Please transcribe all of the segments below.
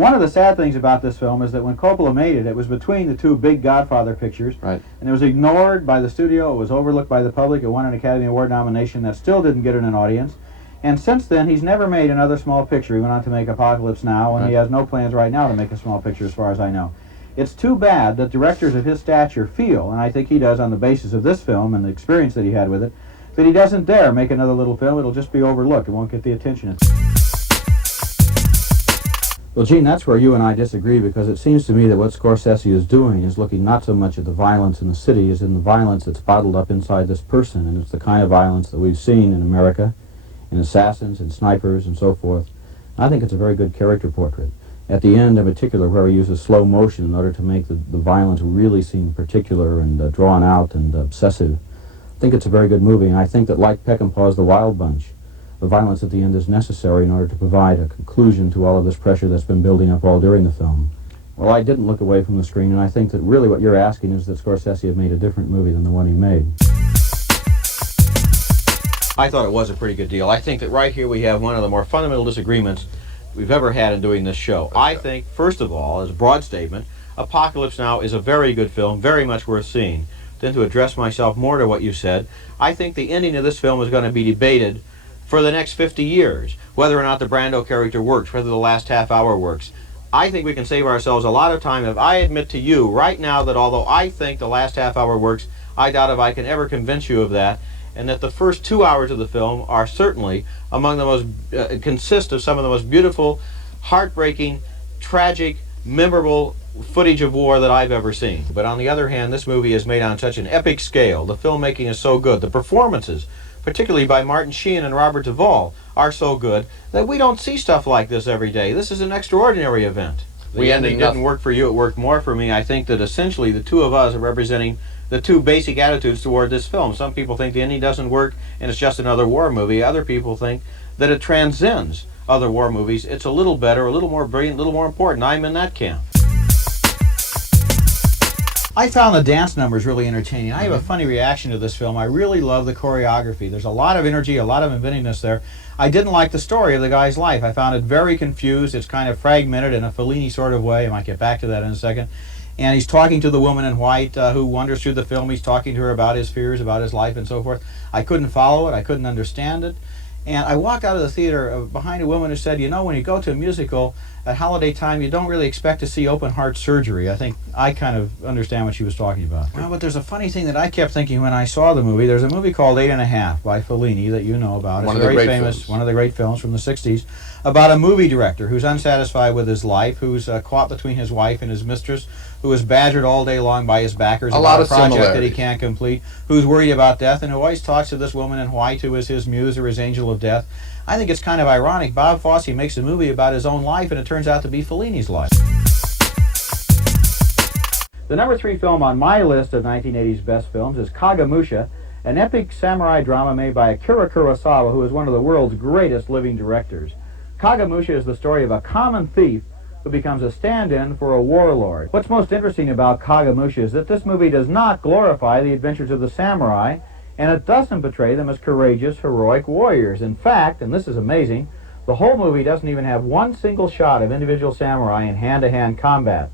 One of the sad things about this film is that when Coppola made it, it was between the two big Godfather pictures, right, and it was ignored by the studio, it was overlooked by the public, it won an Academy Award nomination that still didn't get it an audience. And since then, he's never made another small picture. He went on to make Apocalypse Now, and he has no plans right now to make a small picture as far as I know. It's too bad that directors of his stature feel, and I think he does on the basis of this film and the experience that he had with it, that he doesn't dare make another little film. It'll just be overlooked. It won't get the attention. Well, Gene, that's where you and I disagree, because it seems to me that what Scorsese is doing is looking not so much at the violence in the city as in the violence that's bottled up inside this person, and it's the kind of violence that we've seen in America, in assassins and snipers and so forth. I think it's a very good character portrait. At the end, in particular, where he uses slow motion in order to make the violence really seem particular and drawn out and obsessive, I think it's a very good movie, and I think that, like Peckinpah's The Wild Bunch, the violence at the end is necessary in order to provide a conclusion to all of this pressure that's been building up all during the film. Well, I didn't look away from the screen, and I think that really what you're asking is that Scorsese had made a different movie than the one he made. I thought it was a pretty good deal. I think that right here we have one of the more fundamental disagreements we've ever had in doing this show. I think, first of all, as a broad statement, Apocalypse Now is a very good film, very much worth seeing. Then to address myself more to what you said, I think the ending of this film is going to be debated for the next 50 years, whether or not the Brando character works, whether the last half hour works. I think we can save ourselves a lot of time if I admit to you right now that although I think the last half hour works, I doubt if I can ever convince you of that, and that the first 2 hours of the film are certainly among the most, consist of some of the most beautiful, heartbreaking, tragic, memorable footage of war that I've ever seen. But on the other hand, this movie is made on such an epic scale, the filmmaking is so good, the performances, particularly by Martin Sheen and Robert Duvall, are so good that we don't see stuff like this every day. This is an extraordinary event. The ending didn't work for you, it worked more for me. I think that essentially the two of us are representing the two basic attitudes toward this film. Some people think the ending doesn't work and it's just another war movie. Other people think that it transcends other war movies. It's a little better, a little more brilliant, a little more important. I'm in that camp. I found the dance numbers really entertaining. I have a funny reaction to this film. I really love the choreography. There's a lot of energy, a lot of inventiveness there. I didn't like the story of the guy's life. I found it very confused. It's kind of fragmented in a Fellini sort of way. I might get back to that in a second. And he's talking to the woman in white who wanders through the film. He's talking to her about his fears, about his life, and so forth. I couldn't follow it. I couldn't understand it. And I walked out of the theater behind a woman who said, you know, when you go to a musical at holiday time, you don't really expect to see open heart surgery. I think I kind of understand what she was talking about. Well, but there's a funny thing that I kept thinking when I saw the movie. There's a movie called 8½ by Fellini that you know about. It's very famous, one of the great films from the 60s, about a movie director who's unsatisfied with his life, who's caught between his wife and his mistress, who is badgered all day long by his backers about a project that he can't complete, who's worried about death, and who always talks to this woman in white who is his muse or his angel of death. I think it's kind of ironic. Bob Fosse makes a movie about his own life, and it turns out to be Fellini's life. The number 3 film on my list of 1980s best films is Kagemusha, an epic samurai drama made by Akira Kurosawa, who is one of the world's greatest living directors. Kagemusha is the story of a common thief who becomes a stand-in for a warlord. What's most interesting about Kagemusha is that this movie does not glorify the adventures of the samurai, and it doesn't portray them as courageous, heroic warriors. In fact, and this is amazing, the whole movie doesn't even have one single shot of individual samurai in hand-to-hand combat.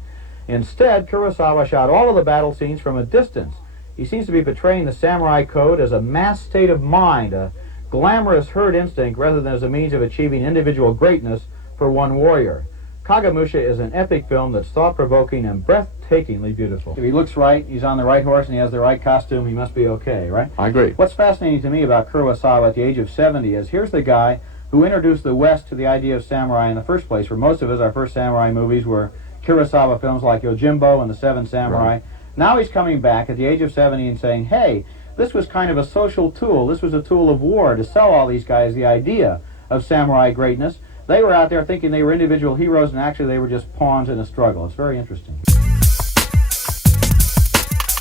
Instead, Kurosawa shot all of the battle scenes from a distance. He seems to be portraying the samurai code as a mass state of mind, a glamorous herd instinct rather than as a means of achieving individual greatness for one warrior. Kagemusha is an epic film that's thought-provoking and breathtakingly beautiful. If he looks right, he's on the right horse, and he has the right costume, he must be okay, right? I agree. What's fascinating to me about Kurosawa at the age of 70 is here's the guy who introduced the West to the idea of samurai in the first place. For most of us, our first samurai movies were Kurosawa films like Yojimbo and The Seven Samurai. Right. Now he's coming back at the age of 70 and saying, hey, this was kind of a social tool. This was a tool of war to sell all these guys the idea of samurai greatness. They were out there thinking they were individual heroes, and actually they were just pawns in a struggle. It's very interesting.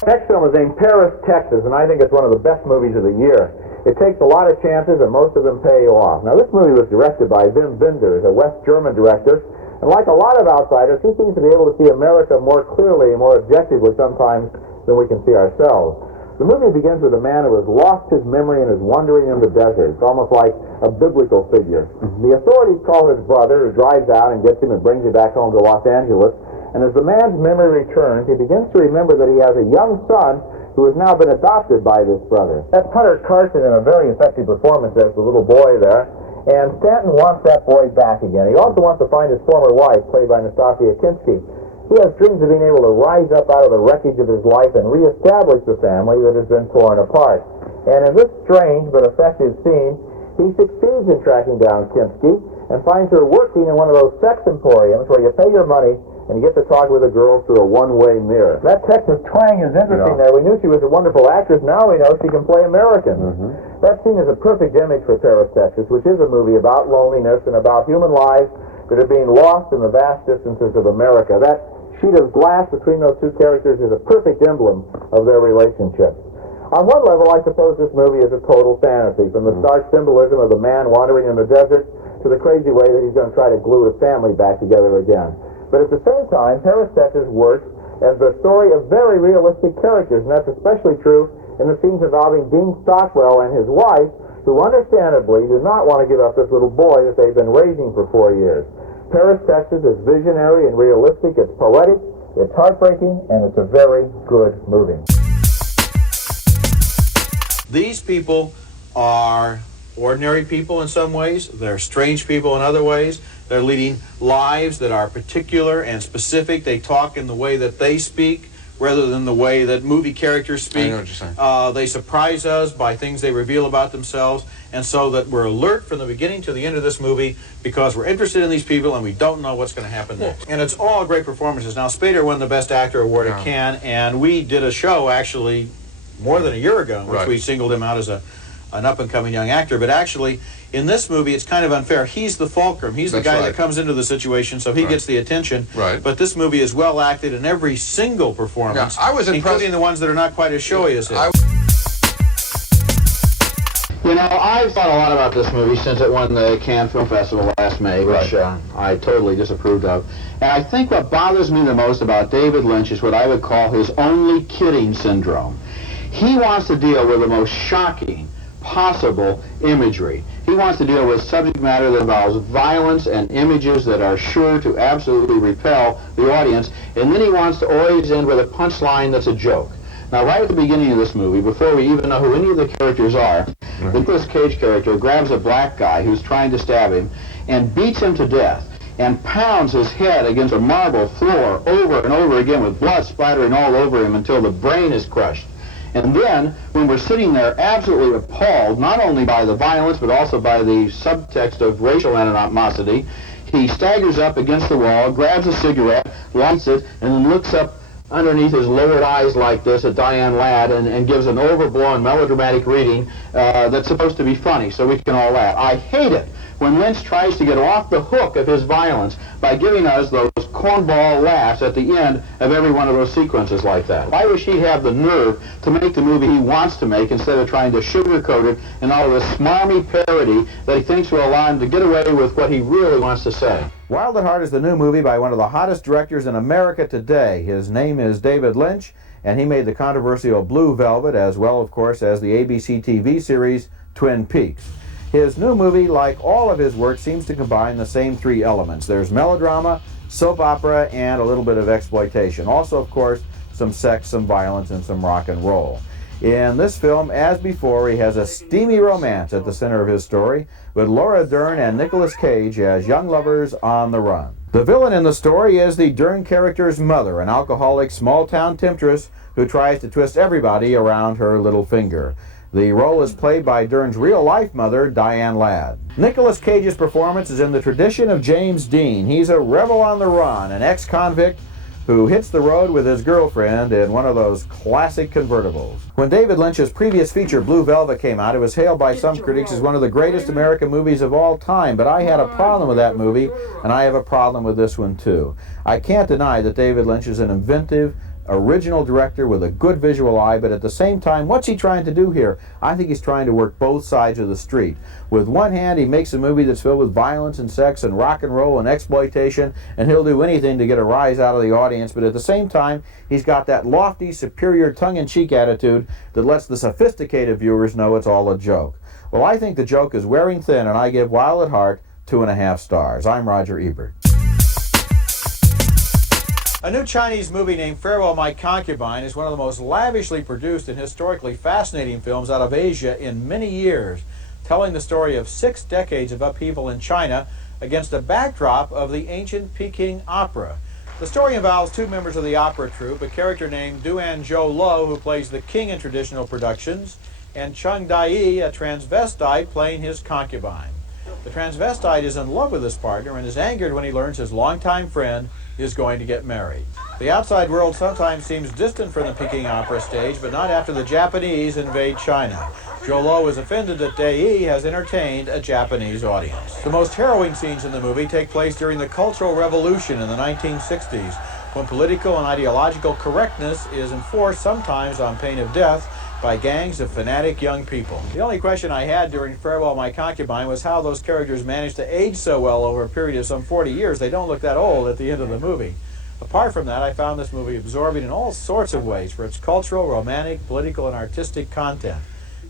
Next film is named Paris, Texas, and I think it's one of the best movies of the year. It takes a lot of chances, and most of them pay off. Now, this movie was directed by Wim Wenders, a West German director, and like a lot of outsiders, he seems to be able to see America more clearly and more objectively sometimes than we can see ourselves. The movie begins with a man who has lost his memory and is wandering in the desert. It's almost like a biblical figure. The authorities call his brother, who drives out and gets him and brings him back home to Los Angeles. And as the man's memory returns, he begins to remember that he has a young son who has now been adopted by this brother. That's Hunter Carson in a very effective performance as the little boy there. And Stanton wants that boy back again. He also wants to find his former wife, played by Nastasia Kinski. He has dreams of being able to rise up out of the wreckage of his life and reestablish the family that has been torn apart. And in this strange but effective scene, he succeeds in tracking down Kinski and finds her working in one of those sex emporiums where you pay your money and you get to talk with a girl through a one-way mirror. That Texas twang is interesting there. We knew she was a wonderful actress. Now we know she can play American. That scene is a perfect image for Paris, Texas, which is a movie about loneliness and about human lives that are being lost in the vast distances of America. That sheet of glass between those two characters is a perfect emblem of their relationship. On one level, I suppose this movie is a total fantasy, from the stark symbolism of the man wandering in the desert to the crazy way that he's going to try to glue his family back together again. But at the same time, Paris, Texas works as the story of very realistic characters, and that's especially true in the scenes involving Dean Stockwell and his wife, who understandably do not want to give up this little boy that they've been raising for 4 years. Paris, Texas is visionary and realistic, it's poetic, it's heartbreaking, and it's a very good movie. These people are ordinary people in some ways. They're strange people in other ways. They're leading lives that are particular and specific. They talk in the way that they speak rather than the way that movie characters speak. I know what you're saying. They surprise us by things they reveal about themselves, and so that we're alert from the beginning to the end of this movie because we're interested in these people and we don't know what's going to happen next. And it's all great performances. Now, Spader won the Best Actor award at Cannes, and we did a show actually more than a year ago in which we singled him out as an up-and-coming young actor. But actually, in this movie, it's kind of unfair. He's the fulcrum. He's the guy that comes into the situation, so he gets the attention. But this movie is well acted in every single performance, I was impressed, including the ones that are not quite as showy as his. You know, I've thought a lot about this movie since it won the Cannes Film Festival last May, which I totally disapproved of. And I think what bothers me the most about David Lynch is what I would call his only kidding syndrome. He wants to deal with the most shocking possible imagery. He wants to deal with subject matter that involves violence and images that are sure to absolutely repel the audience, and then he wants to always end with a punchline that's a joke. Now, right at the beginning of this movie, before we even know who any of the characters are, the Nicolas Cage character grabs a black guy who's trying to stab him and beats him to death and pounds his head against a marble floor over and over again with blood splattering all over him until the brain is crushed. And then, when we're sitting there absolutely appalled, not only by the violence, but also by the subtext of racial animosity, he staggers up against the wall, grabs a cigarette, lights it, and then looks up underneath his lowered eyes like this at Diane Ladd and gives an overblown melodramatic reading that's supposed to be funny, so we can all laugh. I hate it when Lynch tries to get off the hook of his violence by giving us those cornball laughs at the end of every one of those sequences like that. Why wish he'd have the nerve to make the movie he wants to make instead of trying to sugarcoat it and all of this smarmy parody that he thinks will allow him to get away with what he really wants to say. Wild at Heart is the new movie by one of the hottest directors in America today. His name is David Lynch, and he made the controversial Blue Velvet, as well, of course, as the ABC TV series Twin Peaks. His new movie, like all of his work, seems to combine the same three elements. There's melodrama, soap opera, and a little bit of exploitation. Also, of course, some sex, some violence, and some rock and roll. In this film, as before, he has a steamy romance at the center of his story, with Laura Dern and Nicolas Cage as young lovers on the run. The villain in the story is the Dern character's mother, an alcoholic small-town temptress who tries to twist everybody around her little finger. The role is played by Dern's real-life mother, Diane Ladd. Nicolas Cage's performance is in the tradition of James Dean. He's a rebel on the run, an ex-convict who hits the road with his girlfriend in one of those classic convertibles. When David Lynch's previous feature, Blue Velvet, came out, it was hailed by some critics as one of the greatest American movies of all time, but I had a problem with that movie, and I have a problem with this one too. I can't deny that David Lynch is an inventive, original director with a good visual eye, but at the same time, what's he trying to do here? I think he's trying to work both sides of the street. With one hand, he makes a movie that's filled with violence and sex and rock and roll and exploitation, and he'll do anything to get a rise out of the audience, but at the same time, he's got that lofty, superior, tongue-in-cheek attitude that lets the sophisticated viewers know it's all a joke. Well, I think the joke is wearing thin, and I give Wild at Heart 2.5 stars. I'm Roger Ebert. A new Chinese movie named Farewell, My Concubine is one of the most lavishly produced and historically fascinating films out of Asia in many years, telling the story of 6 decades of upheaval in China against a backdrop of the ancient Peking opera. The story involves 2 members of the opera troupe, a character named Duan Zhou Lo, who plays the king in traditional productions, and Chung Dai, a transvestite playing his concubine. The transvestite is in love with his partner and is angered when he learns his longtime friend is going to get married. The outside world sometimes seems distant from the Peking opera stage, but not after the Japanese invade China. Zhou Lo is offended that Dai has entertained a Japanese audience. The most harrowing scenes in the movie take place during the Cultural Revolution in the 1960s, when political and ideological correctness is enforced, sometimes on pain of death, by gangs of fanatic young people. The only question I had during Farewell, My Concubine was how those characters managed to age so well over a period of some 40 years. They don't look that old at the end of the movie. Apart from that, I found this movie absorbing in all sorts of ways for its cultural, romantic, political, and artistic content.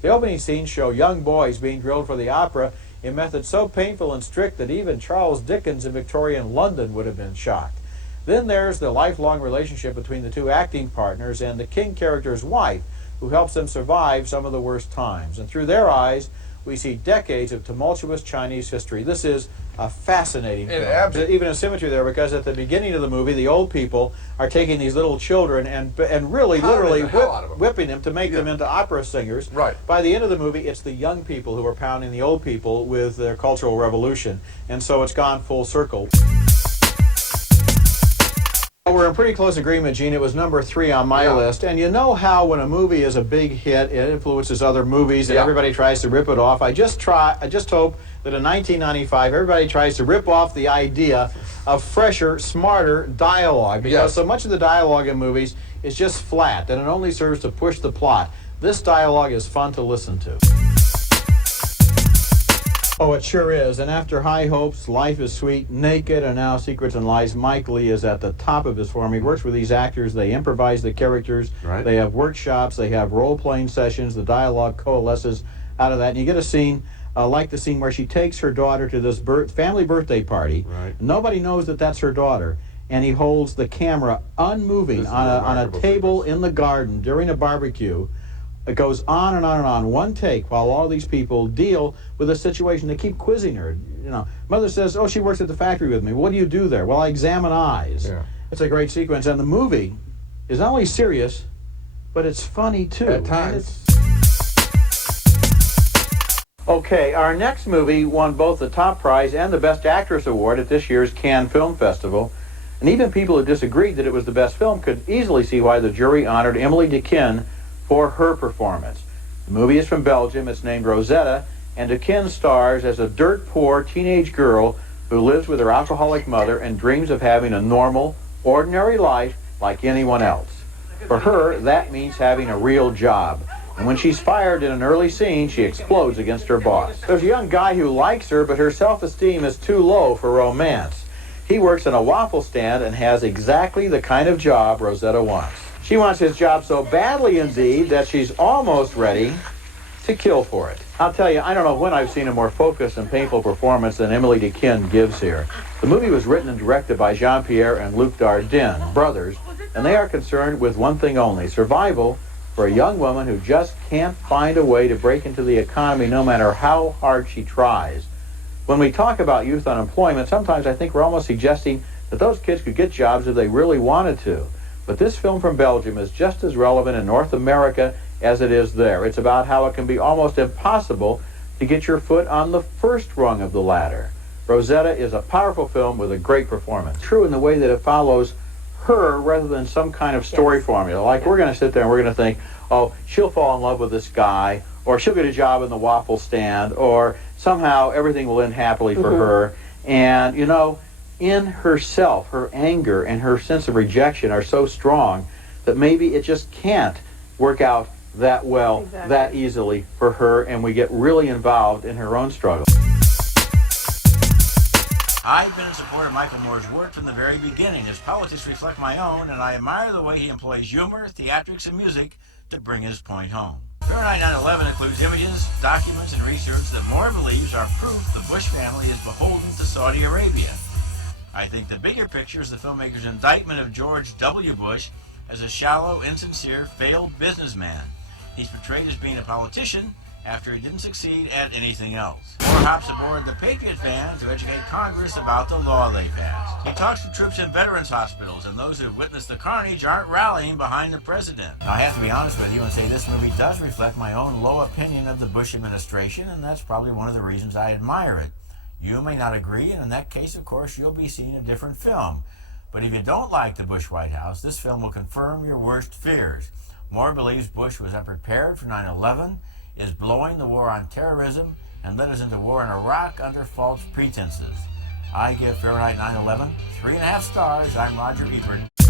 The opening scenes show young boys being drilled for the opera in methods so painful and strict that even Charles Dickens in Victorian London would have been shocked. Then there's the lifelong relationship between the 2 acting partners and the king character's wife, who helps them survive some of the worst times. And through their eyes, we see decades of tumultuous Chinese history. This is a fascinating film. Even a symmetry there, because at the beginning of the movie, the old people are taking these little children and really, literally whipping them to make them into opera singers. Right. By the end of the movie, it's the young people who are pounding the old people with their cultural revolution. And so it's gone full circle. We're in pretty close agreement, Gene. It was number 3 on my list. And you know how when a movie is a big hit, it influences other movies and everybody tries to rip it off. I just hope that in 1995, everybody tries to rip off the idea of fresher, smarter dialogue. Because so much of the dialogue in movies is just flat, and it only serves to push the plot. This dialogue is fun to listen to. Oh, it sure is. And after High Hopes, Life is Sweet, Naked, and now Secrets and Lies, Mike Leigh is at the top of his form. He works with these actors. They improvise the characters. Right. They have workshops. They have role-playing sessions. The dialogue coalesces out of that. And you get a scene like the scene where she takes her daughter to this family birthday party. Right. Nobody knows that that's her daughter. And he holds the camera unmoving on a table in the garden during a barbecue. It goes on and on and on, one take, while all these people deal with a situation. They keep quizzing her. You know, mother says, "Oh, she works at the factory with me. What do you do there?" "Well, I examine eyes." Yeah. It's a great sequence, and the movie is not only serious, but it's funny too. At times. Okay, our next movie won both the top prize and the Best Actress award at this year's Cannes Film Festival. And even people who disagreed that it was the best film could easily see why the jury honored Emily Dequenne for her performance. The movie is from Belgium. It's named Rosetta, and Dequenne stars as a dirt-poor teenage girl who lives with her alcoholic mother and dreams of having a normal, ordinary life like anyone else. For her, that means having a real job. And when she's fired in an early scene, she explodes against her boss. There's a young guy who likes her, but her self-esteem is too low for romance. He works in a waffle stand and has exactly the kind of job Rosetta wants. She wants his job so badly indeed that she's almost ready to kill for it. I'll tell you, I don't know when I've seen a more focused and painful performance than Emily Dequenne gives here. The movie was written and directed by Jean-Pierre and Luc Dardenne, brothers, and they are concerned with one thing only: survival for a young woman who just can't find a way to break into the economy no matter how hard she tries. When we talk about youth unemployment, sometimes I think we're almost suggesting that those kids could get jobs if they really wanted to. But this film from Belgium is just as relevant in North America as it is there. It's about how it can be almost impossible to get your foot on the first rung of the ladder. Rosetta is a powerful film with a great performance. True in the way that it follows her rather than some kind of story formula. Like, we're going to sit there and we're going to think, oh, she'll fall in love with this guy, or she'll get a job in the waffle stand, or somehow everything will end happily for her. And, you know, in herself, her anger and her sense of rejection are so strong that maybe it just can't work out that well, Exactly. that easily for her, and we get really involved in her own struggle. I've been in support of Michael Moore's work from the very beginning. His politics reflect my own, and I admire the way he employs humor, theatrics, and music to bring his point home. Fahrenheit 9/11 includes images, documents, and research that Moore believes are proof the Bush family is beholden to Saudi Arabia. I think the bigger picture is the filmmaker's indictment of George W. Bush as a shallow, insincere, failed businessman. He's portrayed as being a politician after he didn't succeed at anything else. Moore hops aboard the Patriot fan to educate Congress about the law they passed. He talks to troops in veterans hospitals, and those who've witnessed the carnage aren't rallying behind the president. Now, I have to be honest with you and say this movie does reflect my own low opinion of the Bush administration, and that's probably one of the reasons I admire it. You may not agree, and in that case, of course, you'll be seeing a different film. But if you don't like the Bush White House, this film will confirm your worst fears. Moore believes Bush was unprepared for 9/11, is blowing the war on terrorism, and led us into war in Iraq under false pretenses. I give Fahrenheit 9/11 3.5 stars. I'm Roger Ebert.